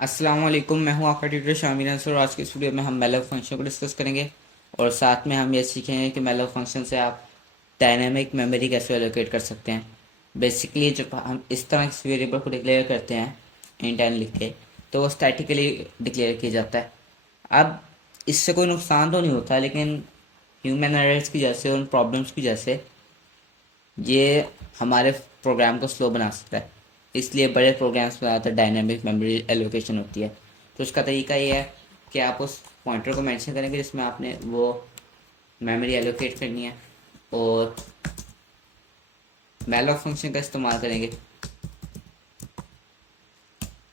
अस्सलाम वालेकुम, मैं हूं आपका ट्यूटर शामिर अंसर और आज के स्टूडियो में हम मैलॉक फंक्शन को डिस्कस करेंगे और साथ में हम ये सीखेंगे कि मैलॉक फंक्शन से आप डायनामिक मेमोरी कैसे एलोकेट कर सकते हैं। बेसिकली जब हम इस तरह किसी वेरिएबल को डिक्लेयर करते हैं इंट एन लिख के, तो वो स्टैटिकली डिक्लेयर किया जाता है। अब इससे कोई नुकसान तो नहीं होता, लेकिन ह्यूमन एरर्स की जैसे उन प्रॉब्लम्स की जैसे ये हमारे प्रोग्राम को स्लो बना सकता है। इसलिए बड़े प्रोग्राम्स में ज़्यादातर डायनामिक मेमोरी एलोकेशन होती है। तो उसका तरीका ये है कि आप उस पॉइंटर को मेंशन करेंगे जिसमें आपने वो मेमोरी एलोकेट करनी है और मैलॉक फंक्शन का इस्तेमाल करेंगे।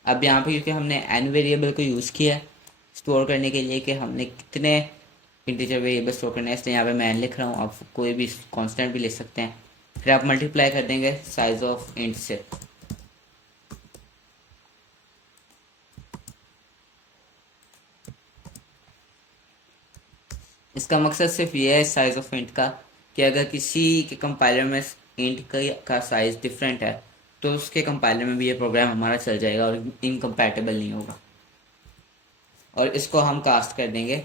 अब यहाँ पे क्योंकि हमने एन वेरिएबल को यूज़ किया है स्टोर करने के लिए कि हमने कितने इंटीजर वेरिएबल स्टोर करना है, इसलिए यहाँ पे मैं एन लिख रहा हूँ। आप कोई भी कांस्टेंट भी ले सकते हैं। फिर आप मल्टीप्लाई कर देंगे साइज ऑफ इंट से। इसका मकसद सिर्फ ये है साइज ऑफ इंट का कि अगर किसी के कंपाइलर में इंट का साइज डिफरेंट है तो उसके कंपाइलर में भी ये प्रोग्राम हमारा चल जाएगा और इनकम्पैटिबल नहीं होगा। और इसको हम कास्ट कर देंगे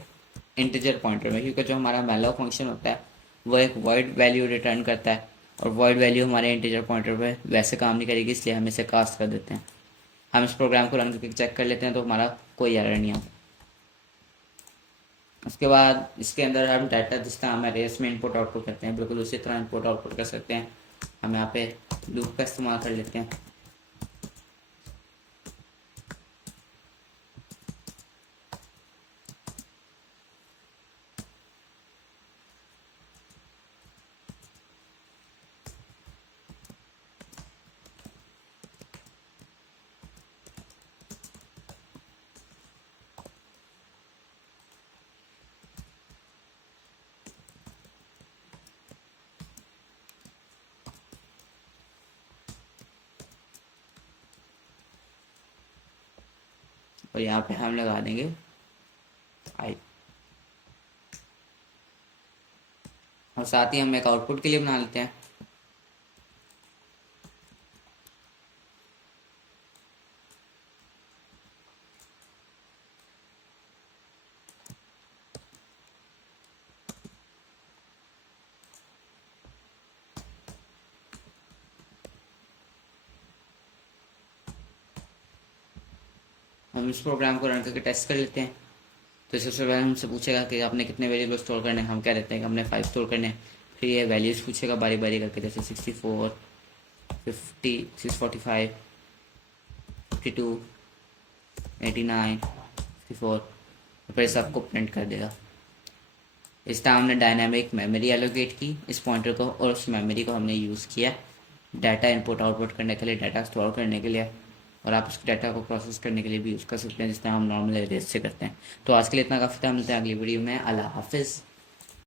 इंटीजर पॉइंटर में, क्योंकि जो हमारा मैलॉक फंक्शन होता है वो एक वॉइड वैल्यू रिटर्न करता है और वॉइड वैल्यू हमारे इंटीजर पॉइंटर पे वैसे काम नहीं करेगी, इसलिए हम इसे कास्ट कर देते हैं। हम इस प्रोग्राम को रन करके चेक कर लेते हैं तो हमारा कोई एरर नहीं आता। उसके बाद इसके अंदर हम डाटा जिस तरह हम अरेस में इनपुट आउटपुट करते हैं बिल्कुल उसी तरह इनपुट आउटपुट कर सकते हैं। हम यहाँ पे लूप का इस्तेमाल कर लेते हैं। और यहाँ पे हम लगा देंगे आई, और साथ ही हम एक आउटपुट के लिए बना लेते हैं। हम इस प्रोग्राम को रन करके टेस्ट कर लेते हैं। तो सबसे पहले हमसे पूछेगा कि आपने कितने वेरिएबल स्टोर करने हैं। हम कह देते हैं कि हमने 5 स्टोर करने हैं। फिर ये वैल्यूज़ पूछेगा बारी बारी करके, जैसे 64, 50, 645, 52, 89, 54। फिर सबको प्रिंट कर देगा। इस तरह हमने डायनामिक मेमोरी एलोकेट की इस पॉइंटर को, और उस मेमोरी को हमने यूज़ किया डाटा इनपुट आउटपुट करने के लिए, डाटा स्टोर करने के लिए, और आप उस डाटा को प्रोसेस करने के लिए भी यूज़ कर सकते हैं जिस तरह हम नॉर्मल एरेज से करते हैं। तो आज के लिए इतना काफ़ी था। मिलते हैं अगली वीडियो में। अल्लाह हाफिज़।